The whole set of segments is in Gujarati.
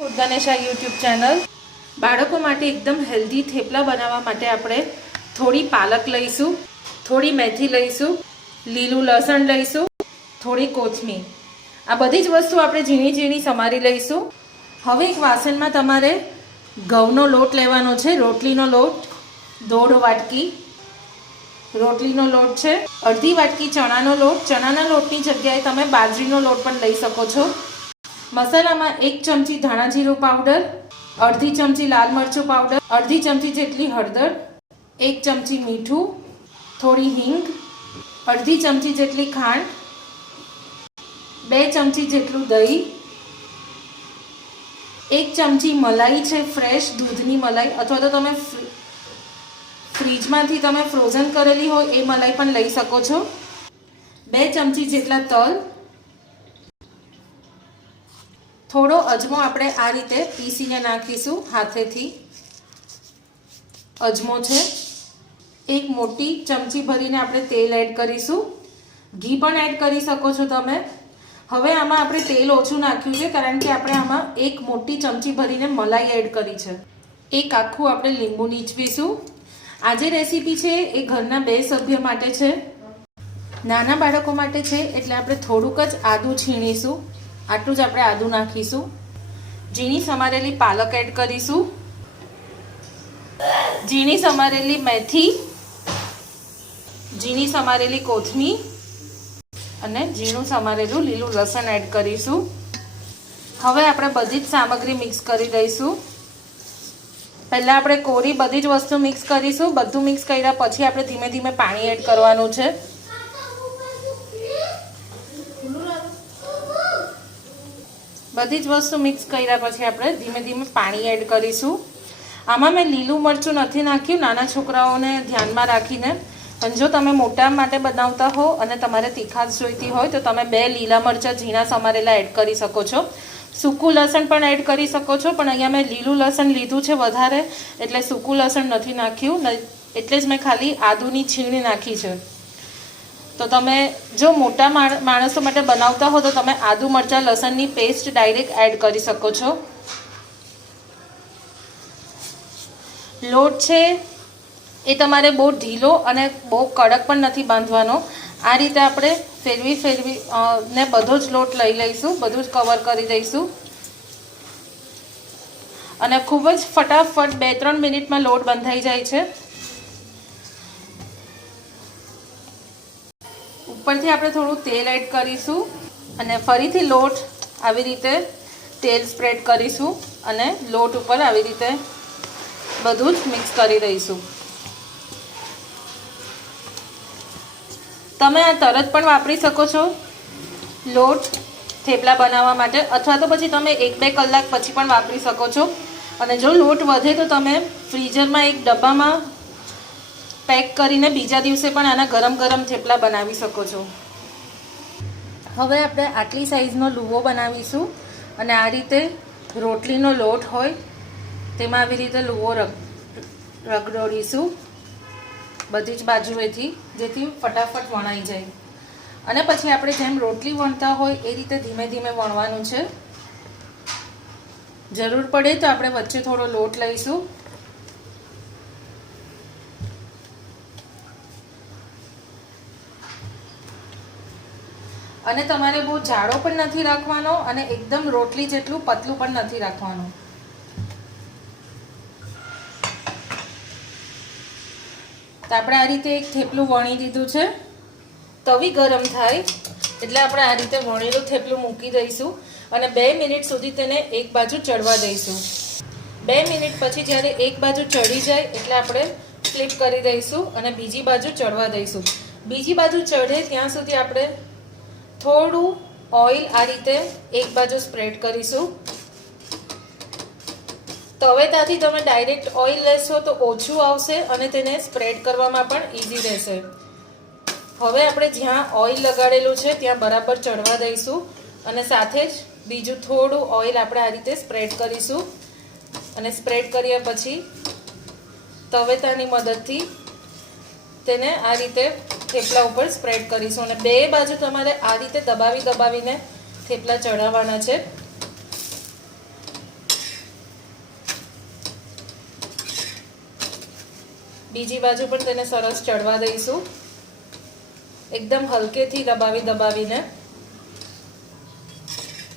Ganesha YouTube channel. બાળકો માટે એકદમ હેલ્ધી થેપલા બનાવવા માટે આપણે થોડી પાલક લઈશું, થોડી મેથી લઈશું, લીલું લસણ લઈશું, થોડી કોથમીર. આ બધી જ વસ્તુ આપણે ઝીણી ઝીણી સમારી લઈશું. હવે એક વાસણમાં તમારે ઘઉંનો લોટ લેવાનો છે, રોટલીનો લોટ, દોઢ વાટકી. રોટલીનો લોટ છે, અડધી વાટકી ચણાનો લોટ. ચણાના લોટની જગ્યાએ તમે બાજરીનો લોટ પણ લઈ શકો છો. મસાલામાં એક ચમચી ધાણા જીરું પાવડર અડધી ચમચી લાલ મરચું પાવડર અડધી ચમચી જેટલી હળદર, એક ચમચી મીઠું, થોડી હિંગ, અડધી ચમચી જેટલી ખાંડ, બે ચમચી જેટલું દહીં, એક ચમચી મલાઈ છે ફ્રેશ દૂધની મલાઈ અથવા તો તમે ફ્રી- ફ્રીજમાંથી તમે ફ્રોઝન કરેલી હોય એ મલાઈ પણ લઈ શકો છો. બે ચમચી જેટલા તલ થોડો અજમો આપણે આ રીતે પીસીને નાખીશું હાથેથી. અજમો છે. એક મોટી ચમચી ભરીને આપણે તેલ એડ કરીશું. ઘી પણ એડ કરી શકો છો તમે. હવે આમાં આપણે તેલ ઓછું નાખ્યું છે કારણ કે આપણે આમાં એક મોટી ચમચી ભરીને મલાઈ એડ કરી છે. એક આખું આપણે લીંબુ નીચવીશું. આ જે રેસીપી છે એ ઘરના બે સભ્ય માટે છે. નાના બાળકો માટે છે એટલે આપણે થોડુંક જ આદું છીણીશું. આટલું જ આપણે આદું નાખીશું. ઝીણી સમારેલી પાલક એડ કરીશું. ઝીણી સમારેલી મેથી, ઝીણી સમારેલી કોથમીર અને ઝીણું સમારેલું લીલું લસણ એડ કરીશું. હવે આપણે બધી જ સામગ્રી મિક્સ કરી દઈશું. પહેલાં આપણે કોરી બધી જ વસ્તુ મિક્સ કરીશું. બધું મિક્સ કર્યા પછી આપણે ધીમે ધીમે પાણી એડ કરવાનું છે. બધી જ વસ્તુ મિક્સ કર્યા પછી આપણે ધીમે ધીમે પાણી એડ કરીશું. આમાં મેં લીલું મરચું નથી નાખ્યું, નાના છોકરાઓને ધ્યાનમાં રાખીને. પણ જો તમે મોટા માટે બનાવતા હો અને તમારે તીખાશ જોઈતી હોય, તો તમે બે લીલા મરચાં ઝીણા સમારેલા એડ કરી શકો છો. સૂકું લસણ પણ એડ કરી શકો છો, પણ અહીંયા મેં લીલું લસણ લીધું છે વધારે, એટલે સૂકું લસણ નથી નાખ્યું એટલે જ મેં ખાલી આદુની છીણ નાખી છે. તો તમે જો મોટા માણ- માણસો માટે બનાવતા હો તો તમે આદુ મરચાં, લસણની પેસ્ટ ડાયરેક્ટ એડ કરી શકો છો. લોટ છે એ તમારે બહુ ઢીલો અને બહુ કડક પણ નથી બાંધવાનો. આ રીતે આપણે ફેરવી ફેરવી ને બધો જ લોટ લઈ લઈશું, બધું જ કવર કરી દઈશું. અને ખૂબ જ ફટાફટ બે ત્રણ મિનિટમાં લોટ બંધાઈ જાય છે. ઉપરથી આપણે થોડું તેલ એડ કરીશું અને ફરીથી લોટ આવી રીતે તેલ સ્પ્રેડ કરીશું અને લોટ ઉપર આવી રીતે બધું જ મિક્સ કરી દઈશું. તમે આ તરત પણ વાપરી શકો છો લોટ થેપલા બનાવવા માટે અથવા તો પછી તમે એક બે કલાક પછી પણ વાપરી શકો છો. અને જો લોટ વધે તો તમે ફ્રીઝરમાં એક ડબ્બામાં પેક કરીને બીજા દિવસે પણ આના ગરમ ગરમ થેપલા બનાવી શકો છો. હવે આપણે આટલી સાઈઝનો લુવો બનાવીશું અને આ રીતે રોટલીનો લોટ હોય તેમાં આવી રીતે લુવો રગ, રગડોળીશું બધી જ બાજુએથી, જેથી ફટાફટ વણાઈ જાય. અને પછી આપણે જેમ રોટલી વણતા હોય એ રીતે ધીમે ધીમે વણવાનું છે. જરૂર પડે તો આપણે વચ્ચે થોડો લોટ લઈશું. અને તમારે બહુ જાડો પણ નથી રાખવાનો અને એકદમ રોટલી જેટલું પતલું પણ નથી રાખવાનું. તો આપણે આ રીતે એક થેપલું વણી દીધું છે. તવી ગરમ થાય એટલે આપણે આ રીતે વણેલું થેપલું મૂકી દઈશું અને બે મિનિટ સુધી તેને એક બાજુ ચડવા દઈશું. બે મિનિટ પછી જ્યારે એક બાજુ ચડી જાય એટલે આપણે ફ્લિપ કરી દઈશું અને બીજી બાજુ ચડવા દઈશું. બીજી બાજુ ચઢે ત્યાં સુધી આપણે થોડું ઓઇલ આ રીતે એક બાજુ સ્પ્રેડ કરીશું. તવેતાથી તમે ડાયરેક્ટ ઓઇલ લેશો તો ઓછું આવશે અને તેને સ્પ્રેડ કરવામાં પણ ઇઝી રહેશે. હવે આપણે જ્યાં ઓઇલ લગાડેલું છે ત્યાં બરાબર ચડવા દઈશું અને સાથે જ બીજું થોડું ઓઇલ આપણે આ રીતે સ્પ્રેડ કરીશું. અને સ્પ્રેડ કર્યા પછી તવેતાની મદદથી તેને આ રીતે થેપલા ઉપર સ્પ્રેડ કરીશું અને બે બાજુ તમારે આ રીતે દબાવી દબાવીને થેપલા ચડાવવાના છે. બીજી બાજુ પણ તેને સરસ ચડવા દઈશું. એકદમ હલકેથી દબાવી દબાવીને.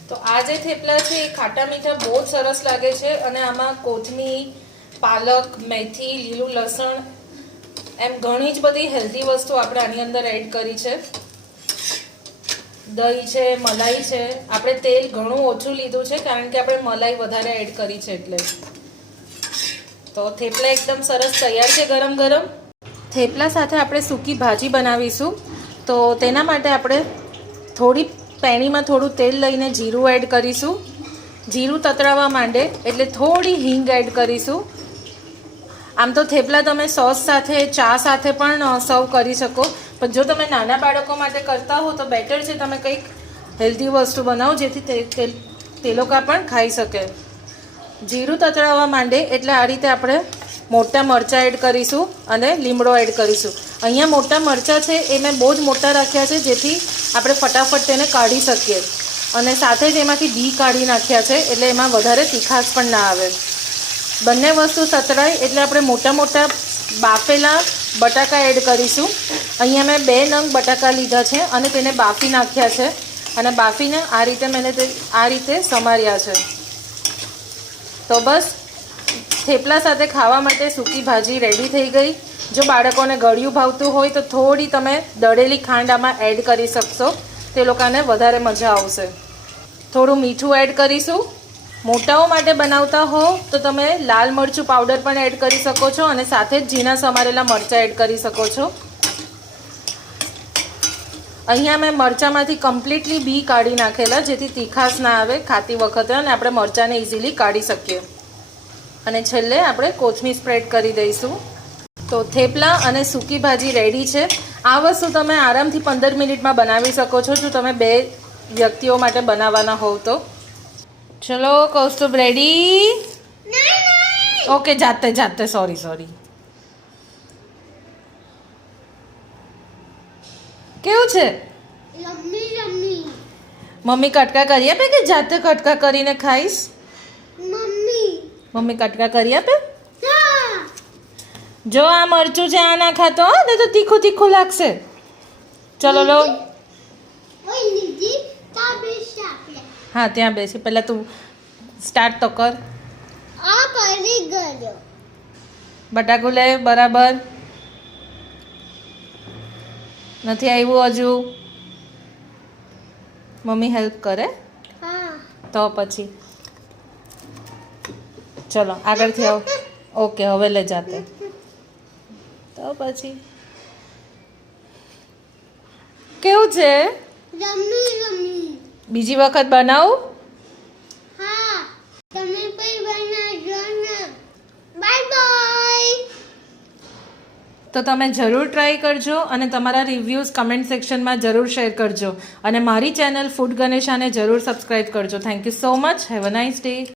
તો આ જે થેપલા છે એ ખાટા મીઠા બહુ સરસ લાગે છે અને આમાં કોથમીર, પાલક, મેથી, લીલું લસણ એમ ઘણી જ બધી હેલ્ધી વસ્તુ આપણે આની અંદર એડ કરી છે. દહીં છે, મલાઈ છે. આપણે તેલ ઘણું ઓછું લીધું છે કારણ કે આપણે મલાઈ વધારે એડ કરી છે એટલે. તો થેપલા એકદમ સરસ તૈયાર છે ગરમ ગરમ. થેપલા સાથે આપણે સૂકી ભાજી બનાવીશું. તો તેના માટે આપણે થોડી પેણીમાં થોડું તેલ લઈને જીરું એડ કરીશું. જીરું તતરાવા માંડે એટલે થોડી હિંગ એડ કરીશું. આમ તો થેપલા તમે સોસ સાથે, ચા સાથે પણ સર્વ કરી શકો. પણ જો તમે નાના બાળકો માટે કરતા હો તો બેટર છે તમે કંઈક હેલ્ધી વસ્તુ બનાવો જેથી તે લોકો પણ ખાઈ શકે. જીરું તતળાવવા માંડે એટલે આ રીતે આપણે મોટા મરચાં એડ કરીશું અને લીમડો એડ કરીશું. અહીંયા મોટા મરચાં છે એ મેં બહુ જ મોટા રાખ્યા છે જેથી આપણે ફટાફટ તેને કાઢી શકીએ. અને સાથે જ એમાંથી બી કાઢી નાખ્યા છે એટલે એમાં વધારે તીખાશ પણ ના આવે. બંને વસ્તુ સતરાય એટલે આપણે મોટા મોટા બાફેલા બટાકા એડ કરીશું. અહીંયા મેં બે નંગ બટાકા લીધા છે અને તેને બાફી નાખ્યા છે. અને બાફીને આ રીતે મેં આ રીતે સમાર્યા છે. તો બસ, થેપલા સાથે ખાવા માટે સૂકી ભાજી રેડી થઈ ગઈ. જો બાળકોને ગળ્યું ભાવતું હોય તો થોડી તમે દળેલી ખાંડ આમાં એડ કરી શકશો. તે લોકોને વધારે મજા આવશે. થોડું મીઠું એડ કરીશું. મોટાઓ માટે બનાવતા હો, તો તમે લાલ મરચું પાવડર પણ એડ કરી શકો છો અને સાથે જ ઝીણા સમારેલા મરચાં એડ કરી શકો છો. અહીંયા મેં મરચાંમાંથી કમ્પ્લીટલી બી કાઢી નાખેલા, જેથી તીખાશ ના આવે ખાતી વખતે અને આપણે મરચાંને ઇઝીલી કાઢી શકીએ. અને છેલ્લે આપણે કોથમીર સ્પ્રેડ કરી દઈશું. તો થેપલા અને સૂકી ભાજી રેડી છે. આ વસ્તુ તમે આરામથી પંદર મિનિટમાં બનાવી શકો છો, જો તમે બે વ્યક્તિઓ માટે બનાવવાના હોવ તો. ચલો કૌસ્તુભ રેડી ઓકે જાતે જાતે સોરી સોરી કેવું છે? મમ્મી કટકા કરી આપે કે જાતે કટકા કરીને ખાઈશ? મમ્મી. કટકા કરી આપે? જો આ મરચું છે આ ના ખાતો હો, ને તો તીખું તીખું લાગશે. ચલો લો. હા ત્યાં બેસી. પહેલાં તું સ્ટાર્ટ તો કર. આ કરી ગયો બટાકું લે બરાબર. નથી આવ્યું હજુ? મમ્મી હેલ્પ કરે? હા. તો પછી. ચલો આગળથી આવો. ઓકે હવે લે જાતે. તો પછી. કેવું છે? બીજી વખત બનાવું? હા તમે પણ બનાવજો ને. બાય બાય તો તમે જરૂર ટ્રાય કરજો અને તમારા રિવ્યૂઝ કમેન્ટ સેક્શનમાં જરૂર શેર કરજો. અને મારી ચેનલ ફૂડ ગણેશાને જરૂર સબસ્ક્રાઈબ કરજો. Thank you so much have a nice day